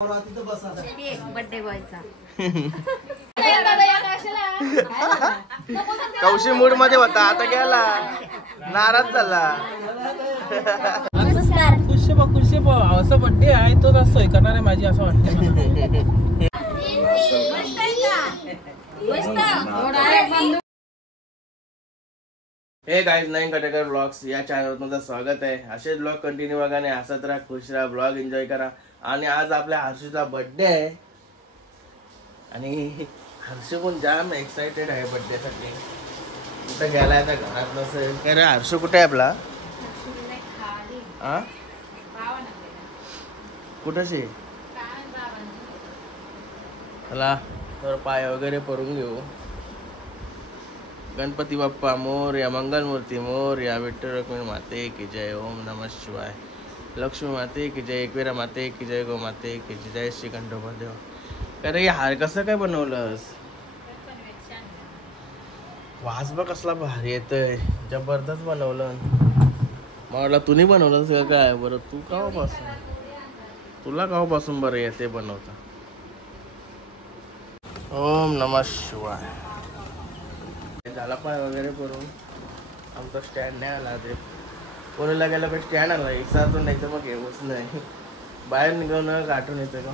Birthday बॉयचा Cauchy mood मध्ये होता, आता गेला नाराज झाला. खुशी असं बर्थडे आहे तोच असं करणार आहे माझी असं वाटतं. हे गाईज, नवीन कटेकर ब्लॉग्स या चॅनलवर तुमचं स्वागत आहे. असेच ब्लॉग कंटिन्यू बघा आणि हसत राहा, खुश राहा, ब्लॉग एन्जॉय करा. आणि आज आपल्या हर्षूचा बर्थडे आहे आणि हर्षू पण जाम एक्साइटेड आहे बर्थडे साठी. कुठे गेलाय आता घरात नसेल. अरे हर्षू कुठे आहे आपला? हा कुठे चला तर पाय वगैरे पडून घेऊ. गणपती बाप्पा मोरया, मंगलमूर्ती मोरया, विठ्ठल रुक्मिणी माते की जय, ओम नमः शिवाय, लक्ष्मी माते की जय, एकविरा माते की जय, गो माते की जय, श्री खंडोबा देव. अरे हे हार कसं काय बनवलंस? वास बघ कसला भारी येतोय, जबरदस्त बनवलं. मला तुम्ही बनवलंस का काय? बरं तू तुला केव्हापासून बरं येते बनवता? ओम नमः शिवाय. झाला पाय वगैरे करून आमचा स्टँड नाही आला. ते कोणीला गेलं पण स्टँड आला एक साथून, नाही तर मग येऊच नाही. बाहेर निघून गाठून येतं का?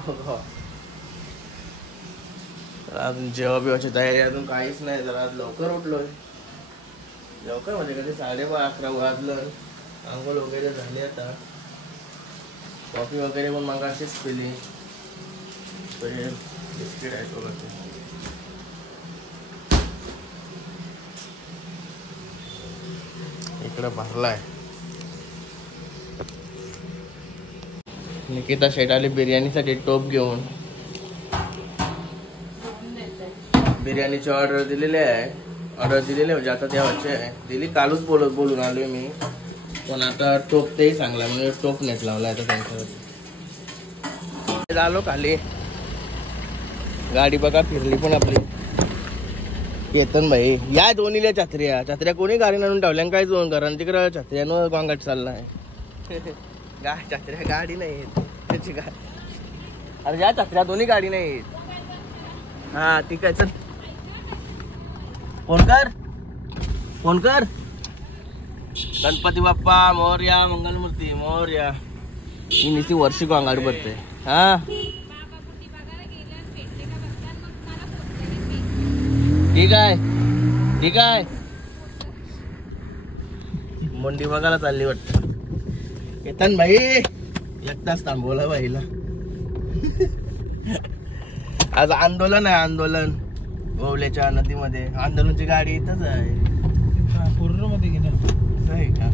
अजून जेव्हा बिवाची तयारी अजून काहीच नाही. जरा आज लवकर उठलोय, लवकर म्हणजे कधी 11:30 वाजलं. आंघोळ वगैरे झाली, आता कॉफी वगैरे पण मगाशीच पिली. बिस्किट आहे सोबत. इकडे भरलाय. निकिता शेट आली बिर्याणीसाठी टोप घेऊन. बिर्याणीची ऑर्डर दिलेली आहे. म्हणजे आता द्यावाची आहे. दिली कालच बोलून आलोय मी, पण आता टोप तेही चांगला म्हणजे टोप नेट लावला आता त्यांच्यावरती. आलो खाली, गाडी बघा फिरली पण आपली. केतन भाई या दोन्हीला छत्र्या कोणी गाडी आणून ठेवल्या काय? दोन घरां तिकडं छत्र्यानं गोंगाट चाललाय. छत्र्या गाडी नाही त्याची अरे या छत्र्या दोन्ही गाडी नाही. हा ठीक आहे, चल फोन कर. गणपती बाप्पा मोरया, मंगलमूर्ती मोरया. ही निस्ती वर्षी गोंगाट भरते. हा ठीक आहे. मुंडी बघायला चालली वाटतं. केतन भाई एकटाच थांबवला बाईला. आज आंदोलन ओवल्याच्या नदीमध्ये. आंदोलनची गाडी इथंच आहे पूर्ण मध्ये गेलं का?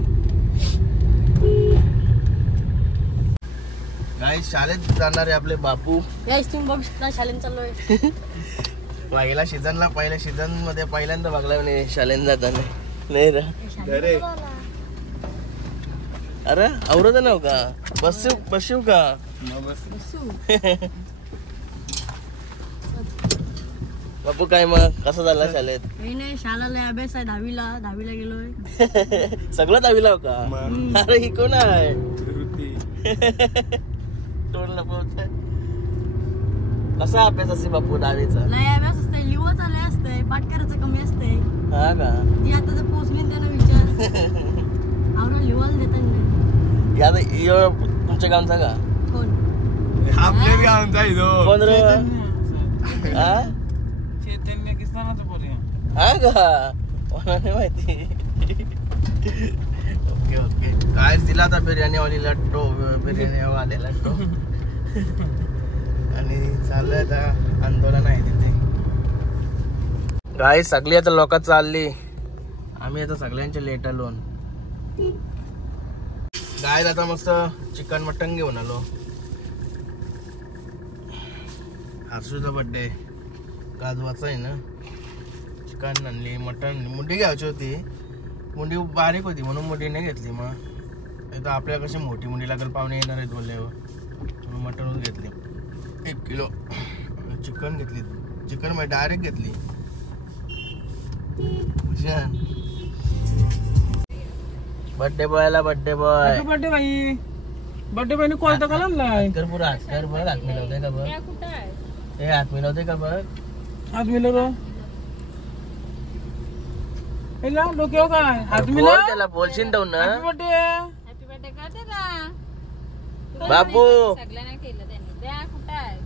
काही शाळेत जाणार आहे आपले बापू. शाळेत चाललोय. पहिल्या सीझन मध्ये पहिल्यांदा बघला म्हणे शाळेत जाताना. नाही रे अरे आवरत नव का? बसू का? बापू काय मग कसं झाला शाळेत? नाही शाळेला अभ्यास आहे. 10वीला गेलोय. सगळं 10वीला का? अरे ही कोण आहे? तोंड लपवत. कसा अभ्यास असते बापू 10वीचा? नाही अभ्यास असते, लिवच आले असते, पाठ करायचं कमी असते. हा का? ती आता जर पोचली त्यांना विचार आवडा लिवायला देतात नाही. तुमच्या गावचा का? कोण? आपल्या गावचा कोण रे? चैतन्य किस्तानाचं पोरी. हा का? मला नाही माहिती. ओके काय दिला आता बिर्याणीवालीला बिर्याणीवाल्याला आणि चाललंय आता आंदोलन आहे तिथे. गाय सगळी आता लोक चालली. आम्ही आता सगळ्यांचे लेट आलो. गाय आता मस्त चिकन मटन घेऊन आलो. हर्षूचा बर्थडे काजवाचा आहे ना. चिकन आणली, मटन. मुंडी घ्यायची होती, मुंडी बारीक होती म्हणून मुंडी नाही घेतली. मग आता आपल्याला कशी मोठी मुंडी लागेल, पाहुणे येणार आहेत बोलल्यावर, म्हणून मटनच घेतली. 1 किलो चिकन घेतली. चिकन मी डायरेक्ट घेतली. Birthday boy. बर्थडे बाई बर्थडे बहिणी कोणता कलम लाय कर पुरा हात कर बघ हात मिळवते का बघ हे हात मिळवते का बघ हात मिळव हेला डोक्यावर काय हात बोल मिळव त्याला बोलशील तो ना हॅपी बर्थडे हॅपी बर्थडे कर त्याला बाबू सगळ्यांना केलं त्यांनी द्या कुठं आहे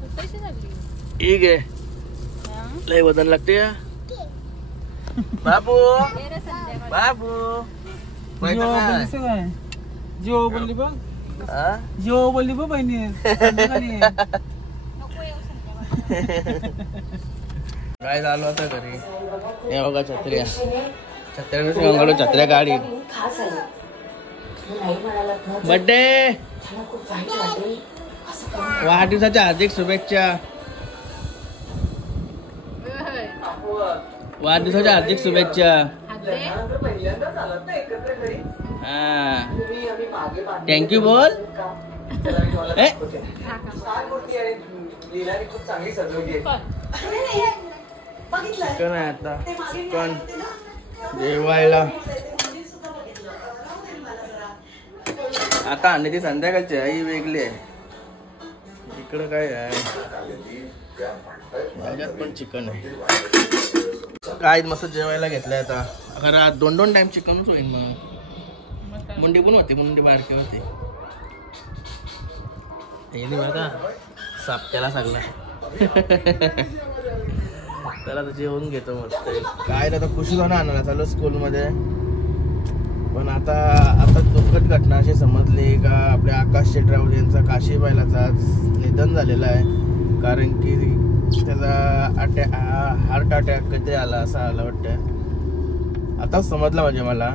कुठेशी झाली ठीक आहे लय वजन लागते बाबू बाबू जिओ बोलली काय जिओ बोलली बघ हा? जिओ बोलली बघ बहिणी काय झालं आता घरी हे बघा छत्र्या छत्र्या छत्र्या गाडी बर्थडे वाढदिवसाच्या हार्दिक शुभेच्छा वाढदिवसाच्या हार्दिक शुभेच्छा हा थँक्यू बोल चिकन आहे आता चिकन जेवायला आता आणण्याची संध्याकाळची आहे ही वेगळी आहे इकडं काय आहे याच्यात पण चिकन आहे काय मस्त जेवायला घेतलंय आता अगर 2-2 टाइम चिकनच होईल मग मुंडी पण होती मुंडी बारकी होती हे बघा सापट्याला सगळा त्याला तर जेवून घेतो मस्त काय आता खुशी जाऊन आणणार चालू स्कूलमध्ये पण आता दुःखद घटना अशी समजली का आपल्या आकाश शेटराव यांचा काशी बैलाचा निधन झालेलं आहे कारण की त्याचा हार्ट अटॅक कधी आला असं आलं वाटतं आता समजलं म्हणजे मला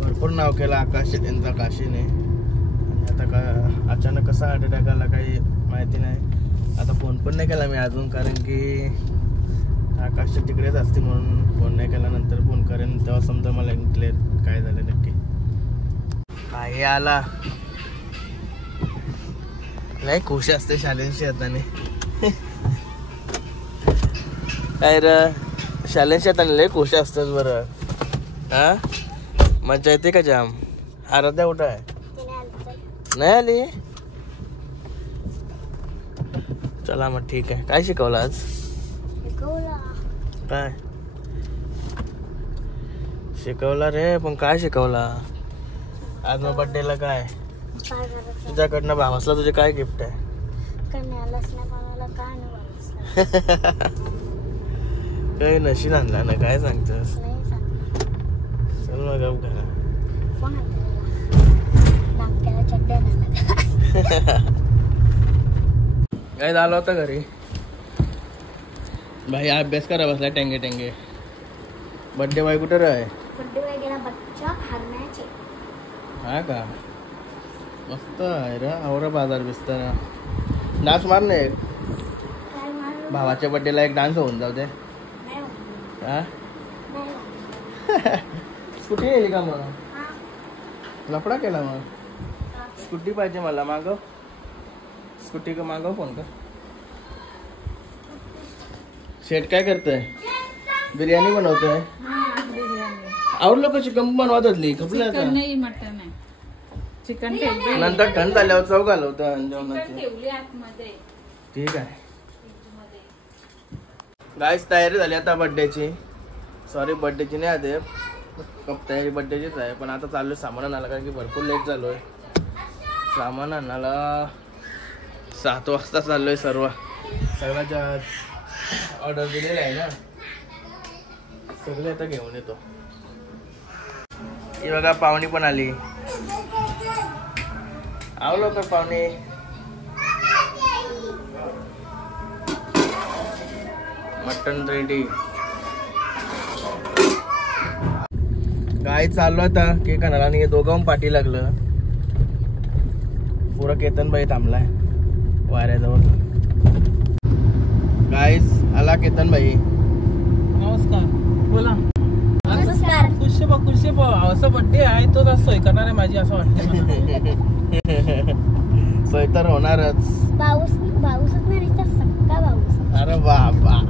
भरपूर नाव केलं आकाश यांचा काशीने आणि आता का अचानक कसा हार्ट अटॅक आला काही माहिती नाही आता फोन पण नाही केला मी अजून कारण की आकाशच्या तिकडेच असते म्हणून फोन नाही केला नंतर फोन करेन तेव्हा समजा मला क्लिअर काय झालं नक्की हे आला लय खुश असते शालेनशी हाताने काय र शालेनशी हाताने लय खुश असतात बरं हा मजा येते का जाम आराध्या कुठं आहे नाही आली चला मग ठीक आहे काय शिकवलं आज काय शिकवला रे पण काय शिकवला आज मग बर्थडेला काय तुझ्याकडनं भावासला तुझे काय गिफ्ट आहे काही नशीन आणला ना काय सांगतोस चल मग गप घरा काय झालं होतं घरी भाई अभ्यास करा बसला टेंगे टेंगे बर्थडे बाय कुठं आहे हा का मस्त आहे रे आवरा बाजार बिस्तारा डान्स मार ना एक भावाच्या बर्थडेला एक डान्स होऊन जाऊ दे हा स्कूटी येईल का मग लफडा केला मग स्कूटी पाहिजे मला मागव स्कूटी का मागव फोन कर शेट काय करतोय बिर्याणी बनवतोय आवडलं का चिकन बनवत असली कपडे चिकन नंतर थंड झाल्यावर चव घालवतं जेवणाची ठीक आहे गाईस तयारी झाली आता बर्थडेची सॉरी बर्थडेची नाही आधी कप तयारी बर्थडेचीच आहे पण आता चालू सामान आणायला कारण की भरपूर लेट झालो आहे सामान आणायला 7 वाजता चाललो आहे सगळ्याच्या ऑर्डर दिलेला आहे ना सगळे आता घेऊन येतो ही बघा पाहुणी पण आली आव लवकर पाहुणे मटन रेडी गाय चाललो आता केक आणायला आणि हे दोघं पाठी लागलं पुरा केतन बाई थांबलाय वाऱ्याजवळ गाईस आला केतन भाई नमस्कार बोला नमस्कार खुशी असं बर्थडे आहे तो सोय करणार आहे माझी असं वाटतं मला सोय तर होणारच अरे बाबा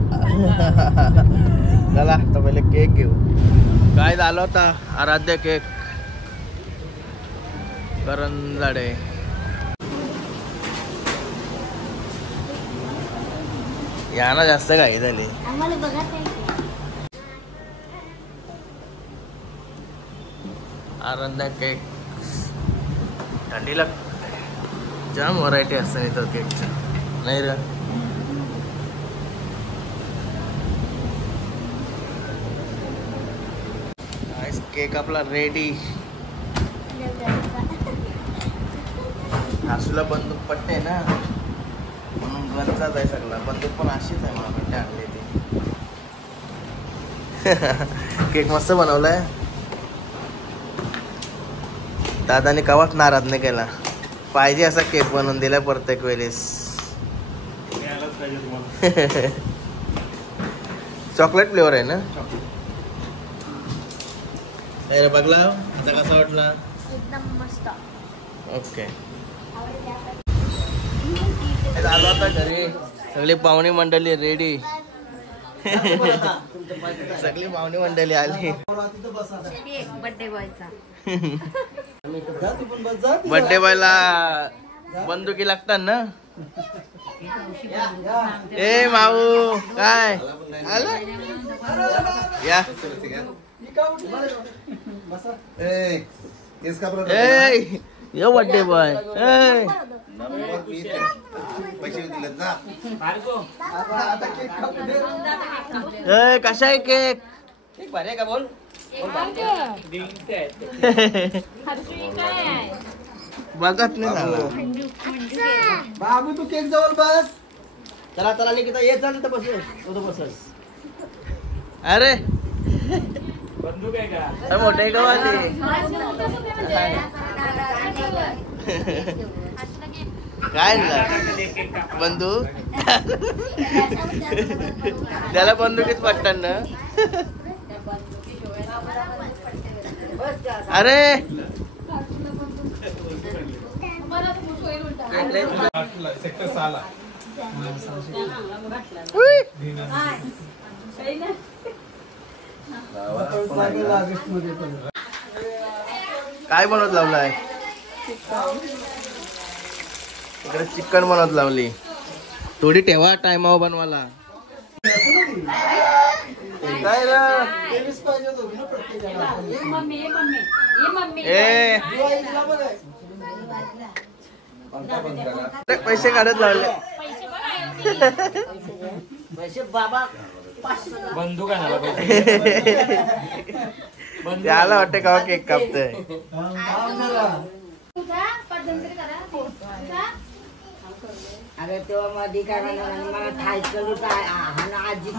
चला आता पहिले केक घेऊ काय झालं होता आराध्य केक करंजाडे. या ना जास्त घाई झाली. आराध्य केक थंडीला जाम व्हरायटी असतात इथं केकच्या नाही रे. केक आपला रेडी. आसूला बंदूक पट्टे ना म्हणून गंचाच आहे सगळा. बंदूक पण अशीच आहे मला आणली ती. केक मस्त बनवलाय. दादाने कवाच नाराज नाही केला. पाहिजे असा केक बनवून दिला प्रत्येक वेळेस. चॉकलेट फ्लेवर आहे ना. अरे बघला आता कसा वाटला. एकदम मस्त. ओके झालं आता घरी. सगळी पाहुणी मंडळी रेडी. सगळी पाहुणी मंडळी आली. बर्थडे बॉयचा. बर्थडे बॉयला बंदुकी लागतात ना. ए माऊ काय आलं या. यो बर्थडे बॉय. कसा आहे केक. बरे का बोल. बघत नाही बाबू तू केक जवळ बस. चला चला निकिता ये. चल तर बस. अरे बंदूक आहे का. मोठे गावाले काय बंदूक. त्याला बंदुकीच पटतात ना. अरे सेक्टर 6 ला काय बनवत लावलाय. इकडे चिकन बनवत लावली. थोडी ठेवा टायमावर बनवायला. काय पैसे काढत लावले. पैसे बाबा बंदूक आहे. त्याला वाटते का केक कापतोय. अरे तेव्हा मध्ये काय मला सायकल आजी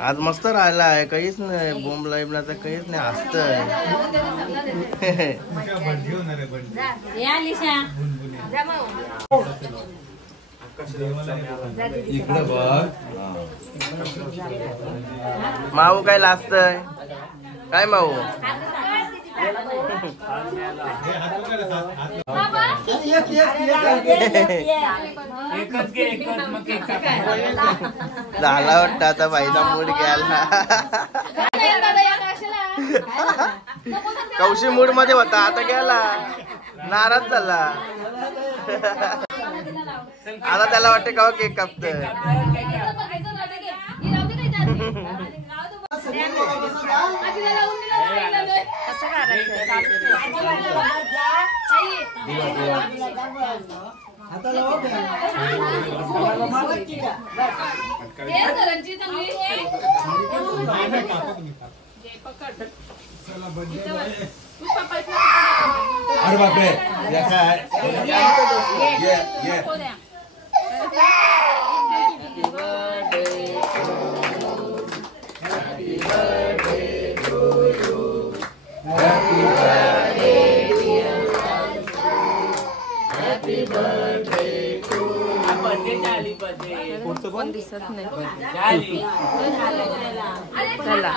आज मस्त राहिला आहे. काहीच नाही बोंब लाईबलाचं काहीच नाही. हसतंय. माऊ काय लाजतंय काय माऊ. झाला वाटतं आता बाईचा मूड गेला. कौशी मूड मध्ये होता आता गेला. नाराज झाला. आता त्याला वाटते का केक कापतोय. अरे बापरे कोण दिसत नाही. चला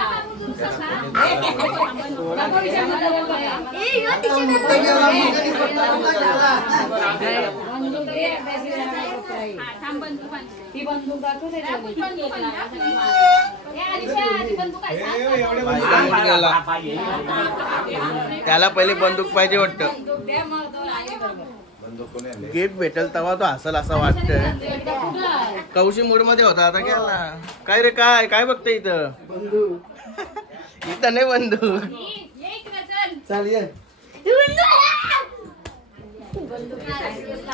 ती बंदूक दाखवू दे. त्याला पहिले बंदूक पाहिजे वाटतं. गिफ्ट भेटेल तेव्हा तो हसल असं वाटतं. कौशी मूड मध्ये होता आता गेला. काय रे काय काय बघते इथं? इथं नाही बंदूक.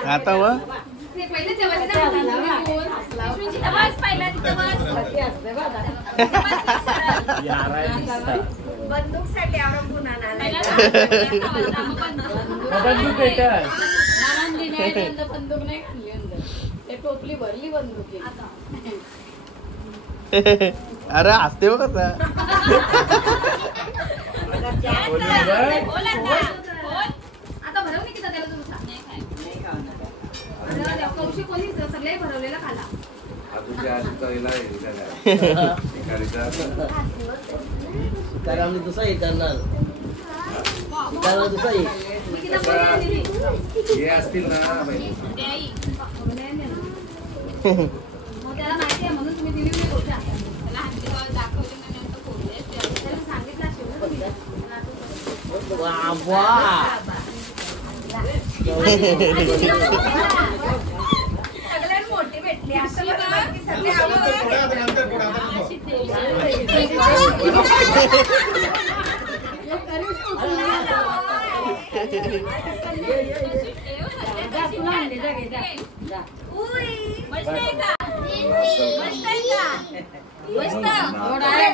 आता व बंदूक साठी बंदूक नाही खाल्ली अंदर. ते टोपली भरली बंदूक. अरे हसते बघ कसा. आता भरवली की त्याला तुम्ही कौशी कोणी सगळे भरवलेला खाला. दुसरा एक करणार दुसरा एक हे असतील ना मग त्याला माहिती आहे म्हणून तुम्ही दिली नाही कौशा. त्याला हंडीवर दाखवली म्हणून त्याला सांगितलं सगळ्यात मोठी भेटली.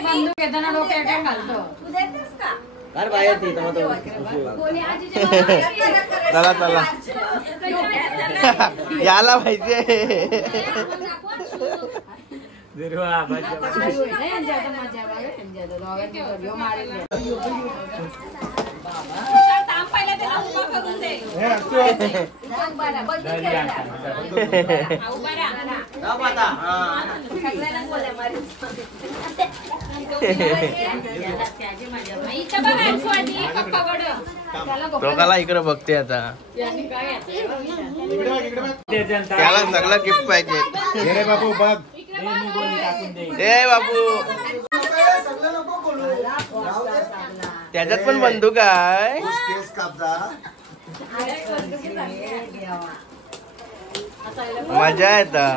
बंदूक येताना डोक्यात घालतो. तू देतेस का? चला चला याला पाहिजे. दोघाला इकडे बघते आता. त्याला सगळं गिफ्ट पाहिजे. बाबू बघ ए बाबू त्याच्यात पण बंदूक आहे. मजा येता.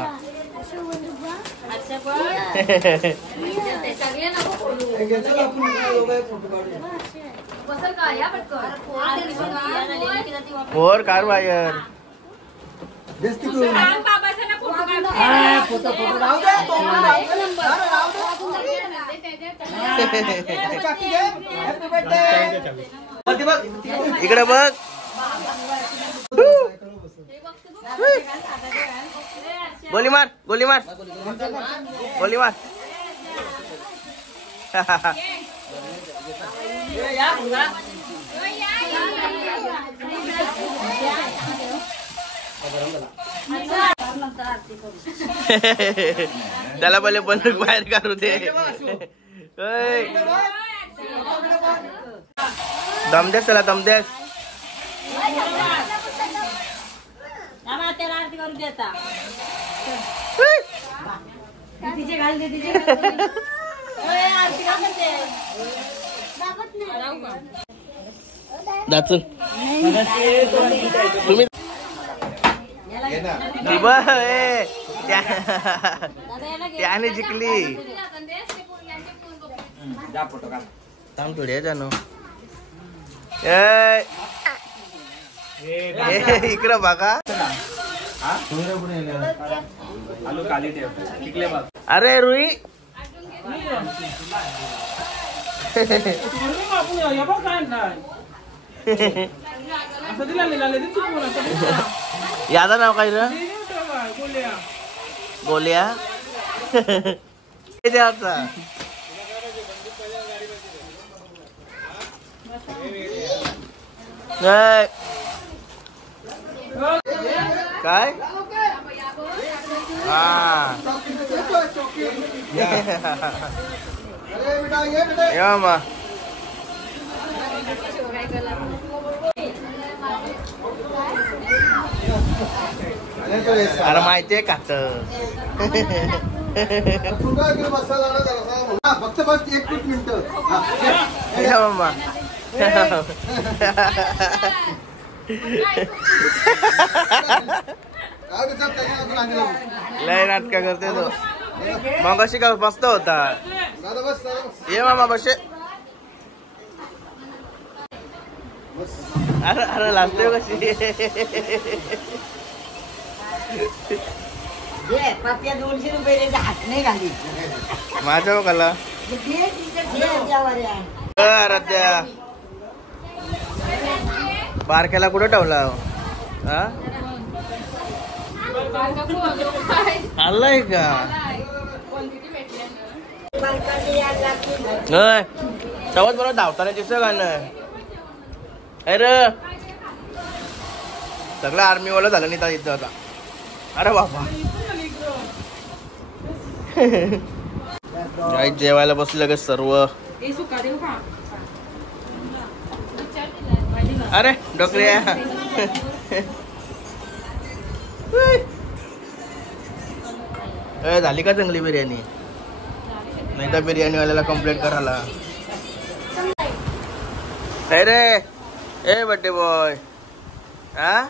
फोर कार वायर इकडे बघ. गोली मार गोली मार गोली मार. त्याला पहिले बंदूक बाहेर काढू दे. दमदेस त्याला दमदेस. आरती करू देता तिचे घाल दे. तिचे आरती का करते. दाचून तुम्ही त्याने जिंकली. थांब थोडी जाणू. इकडं बघा. अरे रुई यादा नाव काय रे? गोल्या. काय या मा अरे माहितीये का तर फक्त फक्त 1 मिनिट मम्मा लय नाटका करते तो मग अशी का मस्त होता ये मामा बसे अरे अरे लागतोय कशी माझ्या बघाला आराध्या बारक्याला कुठं ठेवला आलाय का सवत बरोबर धावताना दिसत का नाही अरे सगळं आर्मी वाला झालं नाही इथं आता अरे बाबा जेवायला बसलं का सर्व अरे डोकऱ्या झाली का चांगली बिर्याणी नाही तर बिर्याणी वाल्याला कंप्लेंट करायला अरे ए बड्डे बॉय हा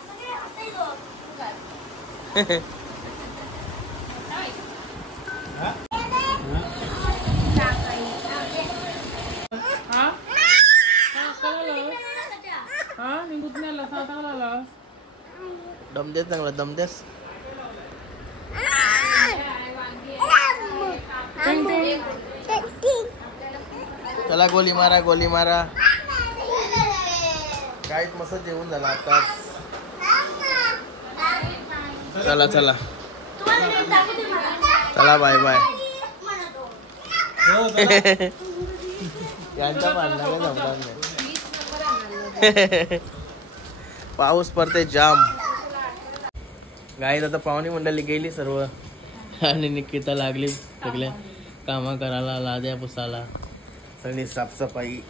दम देस चांगला दम देस चला गोली मारा काहीच मस्त जेवण झालं आता चला चला चला बाय बाय यांचा मारणार जमणार नाही पाऊस पडते जाम गाईत आता पाहुणी मंडळी गेली सर्व आणि निकिता लागली सगळ्या कामा करायला लाद्या पुसाला सगळी साफसफाई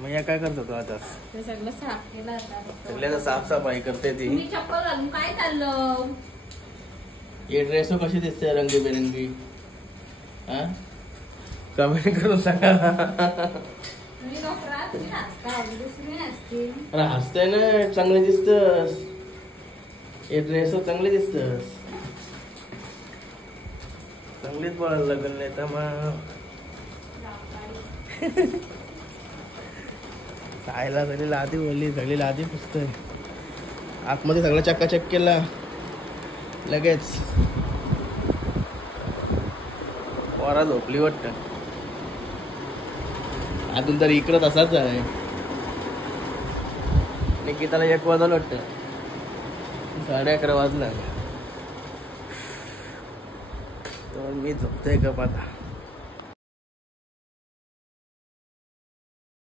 मग या काय करतो तू आता सगळ्याचा साफसफाई करते ती काय चाललं हे ड्रेस कशी दिसते रंगीबेरंगी हा कमेंट करून सांगा अरे हसते ना चांगले दिसतस हे ड्रेस चांगले दिसतस चांगलीच बोलायला लागल नाही तर मग खायला सगळी लादी बोलली सगळी लादी पुसतोय आतमध्ये सगळं चक्काचक केला लगेच पोरा झोपली वाटत अजून तर इकडं तसाच आहे निकिताला 1 वाजलं वाटत 11:30 वाजला मी झोपतोय का आता